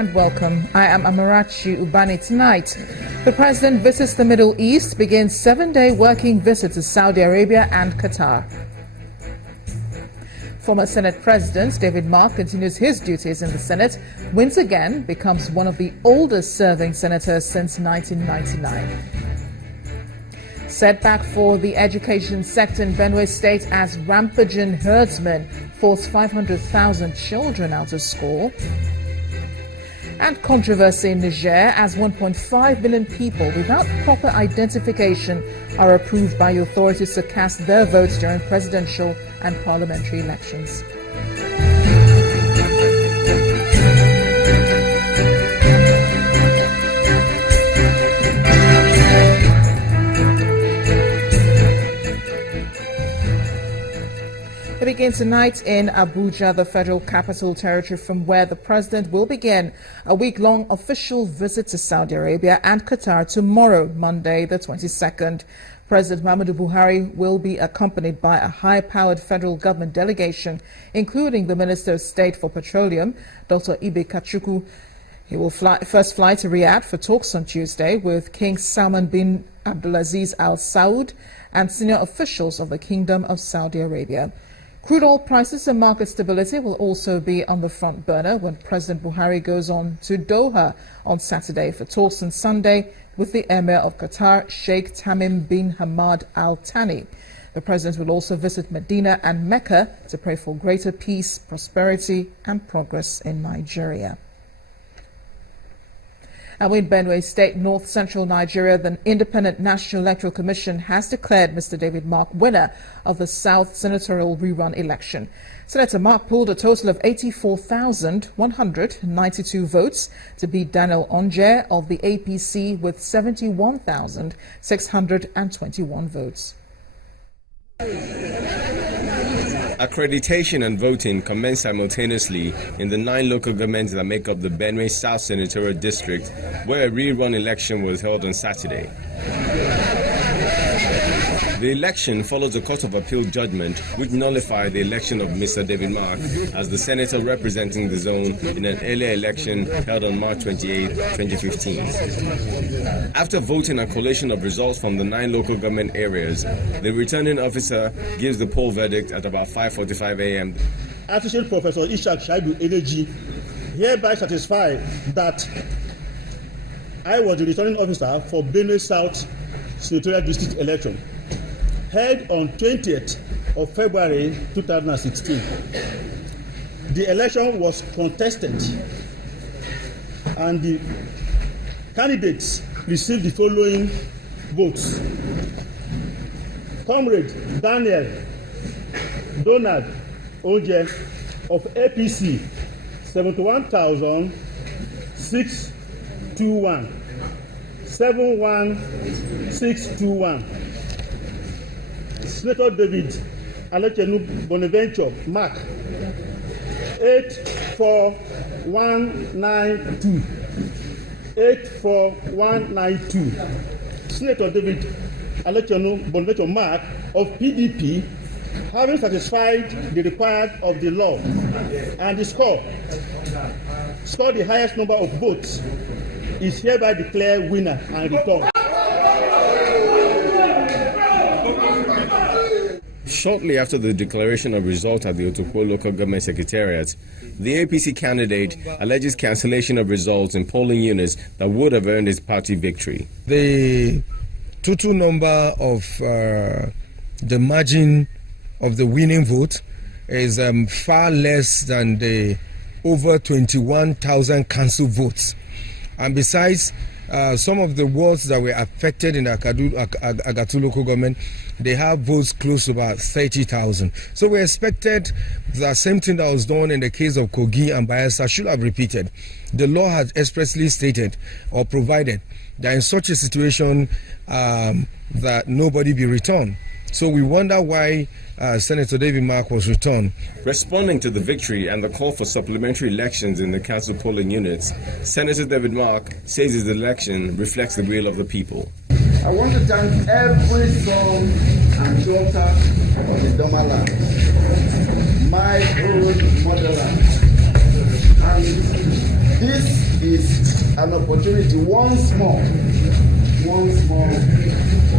and welcome. I am Amarachi Ubani. Tonight, the president visits the Middle East, begins 7-day working visit to Saudi Arabia and Qatar. Former Senate President David Mark continues his duties in the Senate, wins again, becomes one of the oldest serving senators since 1999. Setback for the education sector in Benue State as rampaging herdsmen force 500,000 children out of school. And controversy in Niger as 1.5 million people without proper identification are approved by authorities to cast their votes during presidential and parliamentary elections. It begins tonight in Abuja, the Federal Capital Territory, from where the president will begin a week-long official visit to Saudi Arabia and Qatar tomorrow, Monday, the 22nd. President Muhammadu Buhari will be accompanied by a high-powered federal government delegation, including the Minister of State for Petroleum, Dr. Ibe Kachukwu. He will first fly to Riyadh for talks on Tuesday with King Salman bin Abdulaziz Al Saud and senior officials of the Kingdom of Saudi Arabia. Crude oil prices and market stability will also be on the front burner when President Buhari goes on to Doha on Saturday for talks on Sunday with the Emir of Qatar, Sheikh Tamim bin Hamad Al Thani. The president will also visit Medina and Mecca to pray for greater peace, prosperity and progress in Nigeria. And in Benue State, North Central Nigeria, the Independent National Electoral Commission has declared Mr. David Mark winner of the South Senatorial Rerun election. Senator Mark pulled a total of 84,192 votes to beat Daniel Onje of the APC with 71,621 votes. Accreditation and voting commenced simultaneously in the 9 local governments that make up the Benue South Senatorial District, where a rerun election was held on Saturday. The election follows a Court of Appeal judgment which nullified the election of Mr. David Mark as the senator representing the zone in an earlier election held on March 28, 2015. After voting and collation of results from the 9 local government areas, the returning officer gives the poll verdict at about 5:45 a.m. Associate Professor Ishak Shaibu Energy hereby certify that I was the returning officer for Benue South Senatorial District election, held on 20th of February 2016. The election was contested and the candidates received the following votes. Comrade Daniel Donald Oje of APC, 71,621. 71621. Senator David Alechenu Bonaventure Mark 84192. 84192. Senator David Alechenu Bonaventure Mark of PDP, having satisfied the requirement of the law and the scored the highest number of votes, is hereby declared winner and returned. Shortly after the declaration of results at the Otokpo Local Government Secretariat, the APC candidate alleges cancellation of results in polling units that would have earned his party victory. The total number of the margin of the winning vote is far less than the over 21,000 cancelled votes. And besides, some of the wards that were affected in the Agatu local government, they have votes close to about 30,000. So we expected the same thing that was done in the case of Kogi and Bayelsa should have repeated. The law has expressly stated or provided that in such a situation that nobody be returned. So we wonder why Senator David Mark was returned. Responding to the victory and the call for supplementary elections in the council polling units, Senator David Mark says his election reflects the will of the people. I want to thank every son and daughter of the Doma land, my old motherland. And this once more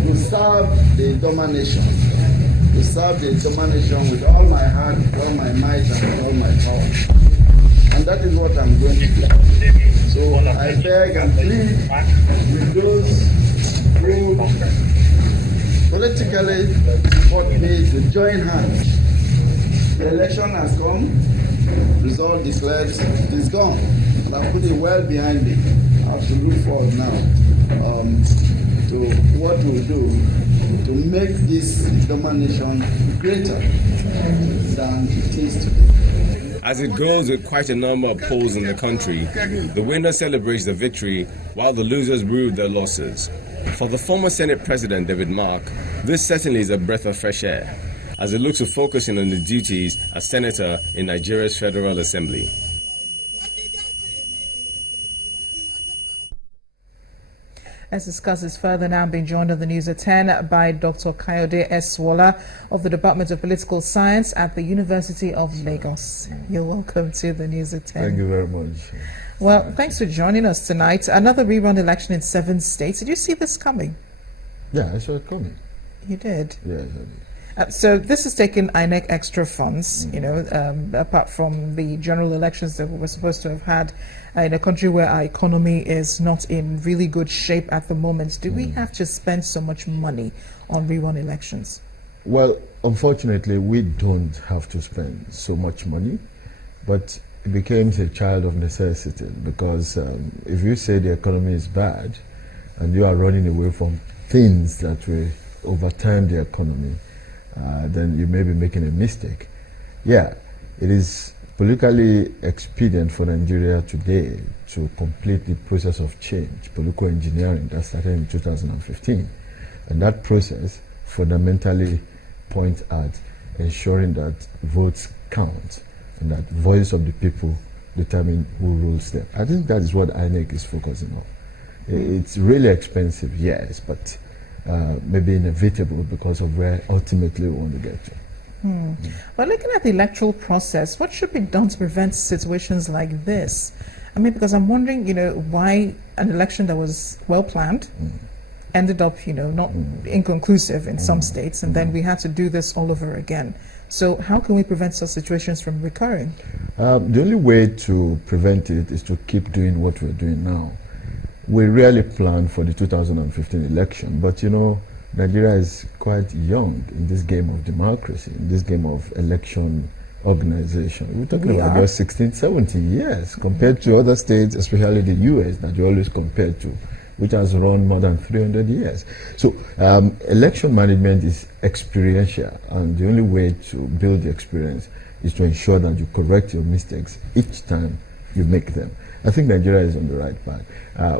to serve the domination, with all my heart, with all my might, and with all my power. And that is what I'm going to do. So I beg and plead with those who politically support me to join hands. The election has come, result declared, it is gone. And I put it well behind me. I have to look forward now to what we'll do to make this domination greater than it is today. As it grows with quite a number of polls in the country, the winner celebrates the victory while the losers rue their losses. For the former Senate President David Mark, this certainly is a breath of fresh air as it looks to focus in on his duties as senator in Nigeria's Federal Assembly. Let's discuss this further now. I'm being joined on the news at 10 by Dr. Kayode Eswola of the Department of Political Science at the University of Lagos. You're welcome to the news at 10. Thank you very much. Well, thanks for joining us tonight. Another rerun election in 7 states. Did you see this coming? Yeah, I saw it coming. You did? Yes, I did. So this has taken INEC extra funds, apart from the general elections that we were supposed to have had in a country where our economy is not in really good shape at the moment. Do we have to spend so much money on rerun elections? Well, unfortunately, we don't have to spend so much money, but it becomes a child of necessity because if you say the economy is bad and you are running away from things that will overturn the economy, then you may be making a mistake. Yeah, it is politically expedient for Nigeria today to complete the process of change, political engineering that started in 2015. And that process fundamentally points at ensuring that votes count and that voice of the people determine who rules them. I think that is what INEC is focusing on. It's really expensive, yes, but maybe inevitable because of where ultimately we want to get to. But looking at the electoral process, what should be done to prevent situations like this? I mean, because I'm wondering, why an election that was well planned ended up, not inconclusive in some states, and then we had to do this all over again. So how can we prevent such situations from recurring? The only way to prevent it is to keep doing what we're doing now. We really planned for the 2015 election, but Nigeria is quite young in this game of democracy, in this game of election organization. We're talking about just 16, 17 years compared to other states, especially the US that you always compare to, which has run more than 300 years. So election management is experiential, and the only way to build the experience is to ensure that you correct your mistakes each time you make them. I think Nigeria is on the right path.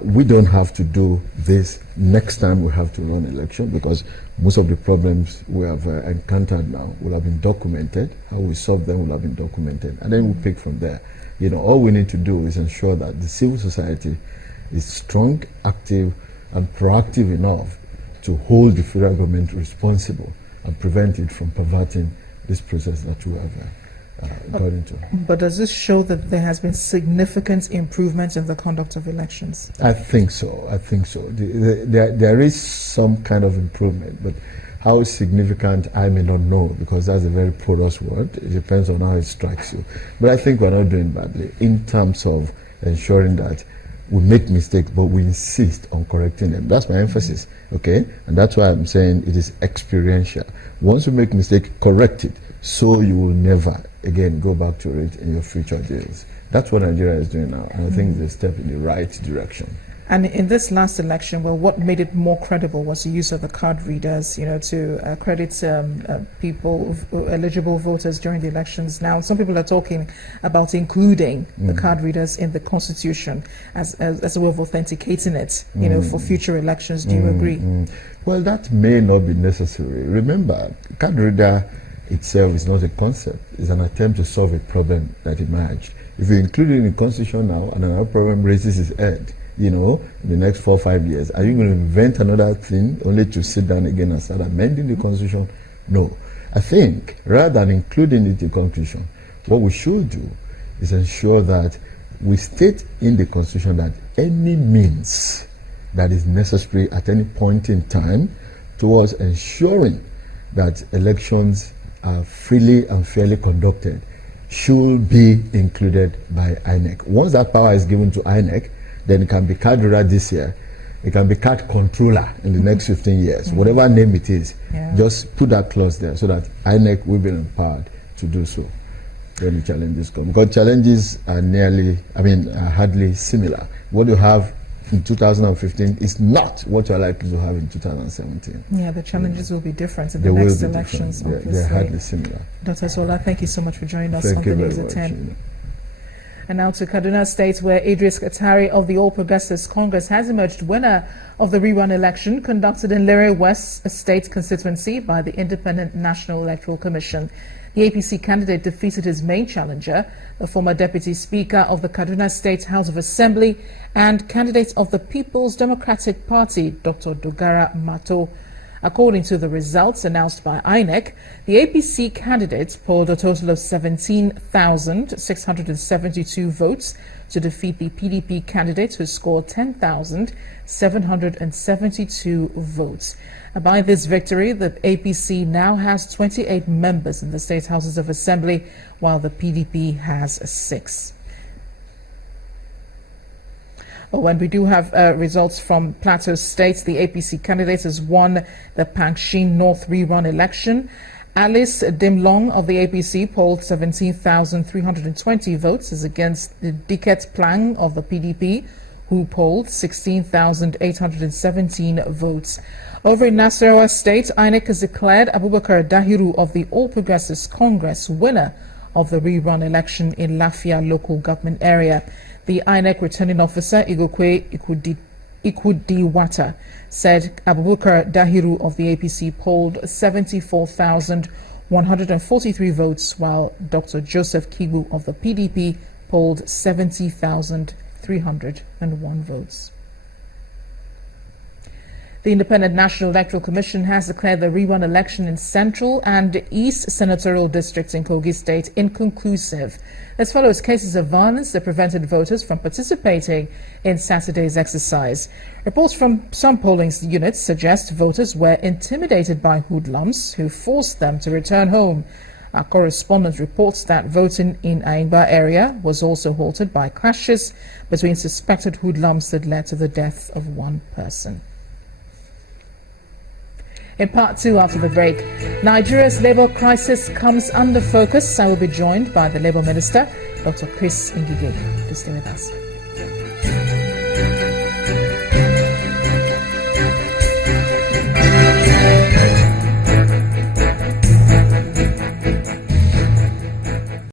We don't have to do this next time we have to run election because most of the problems we have encountered now will have been documented. How we solve them will have been documented, and then we'll pick from there. All we need to do is ensure that the civil society is strong, active, and proactive enough to hold the federal government responsible and prevent it from perverting this process that we have got into. But does this show that there has been significant improvements in the conduct of elections? I think so. There is some kind of improvement, but how significant I may not know because that's a very porous word. It depends on how it strikes you. But I think we're not doing badly in terms of ensuring that we make mistakes, but we insist on correcting them. That's my emphasis, okay? And that's why I'm saying it is experiential. Once you make mistake, correct it, so you will never again go back to it in your future days. That's what Nigeria is doing now, and I think it's a step in the right direction. And in this last election, what made it more credible was the use of the card readers, to credit people, eligible voters during the elections. Now, some people are talking about including the card readers in the Constitution as a way of authenticating it, for future elections. Do you agree? Well, that may not be necessary. Remember, card reader itself is not a concept. It's an attempt to solve a problem that emerged. If you include it in the Constitution now and another problem raises its head, in the next 4 or 5 years, are you going to invent another thing only to sit down again and start amending the Constitution? No. I think rather than including it in the Constitution, what we should do is ensure that we state in the Constitution that any means that is necessary at any point in time towards ensuring that elections are freely and fairly conducted should be included by INEC. Once that power is given to INEC, then it can be card reader this year, it can be card controller in the next 15 years, whatever name it is. Just put that clause there so that INEC will be empowered to do so when the challenges come. Because challenges are hardly similar. What you have in 2015 is not what you're likely to have in 2017. Yeah, the challenges will be different in the next elections. They're hardly similar. Dr. Sola, thank you so much for joining us Thank on you the very News at much. 10. And now to Kaduna State, where Idris Katari of the All Progressives Congress has emerged winner of the rerun election conducted in Lere West State constituency by the Independent National Electoral Commission. The APC candidate defeated his main challenger, the former Deputy Speaker of the Kaduna State House of Assembly and candidate of the People's Democratic Party, Dr. Dogara Mato. According to the results announced by INEC, the APC candidate polled a total of 17,672 votes to defeat the PDP candidate, who scored 10,772 votes. By this victory, the APC now has 28 members in the state houses of assembly, while the PDP has 6. When we do have results from Plateau State, the APC candidate has won the Pangshin North rerun election. Alice Dimlong of the APC polled 17,320 votes as against the Diket Plang of the PDP, who polled 16,817 votes. Over in Nasarawa State, INEC has declared Abubakar Dahiru of the All Progressives Congress winner of the rerun election in Lafia local government area. The INEC returning officer, Igokwe Ikudiwata, said Abubakar Dahiru of the APC polled 74,143 votes, while Dr. Joseph Kibu of the PDP polled 70,301 votes. The Independent National Electoral Commission has declared the rerun election in Central and East Senatorial districts in Kogi State inconclusive. As follows cases of violence that prevented voters from participating in Saturday's exercise. Reports from some polling units suggest voters were intimidated by hoodlums who forced them to return home. Our correspondent reports that voting in Aimba area was also halted by clashes between suspected hoodlums that led to the death of one person. In part 2 after the break, Nigeria's labour crisis comes under focus. I will be joined by the Labour Minister, Dr. Chris Ngige. Please stay with us.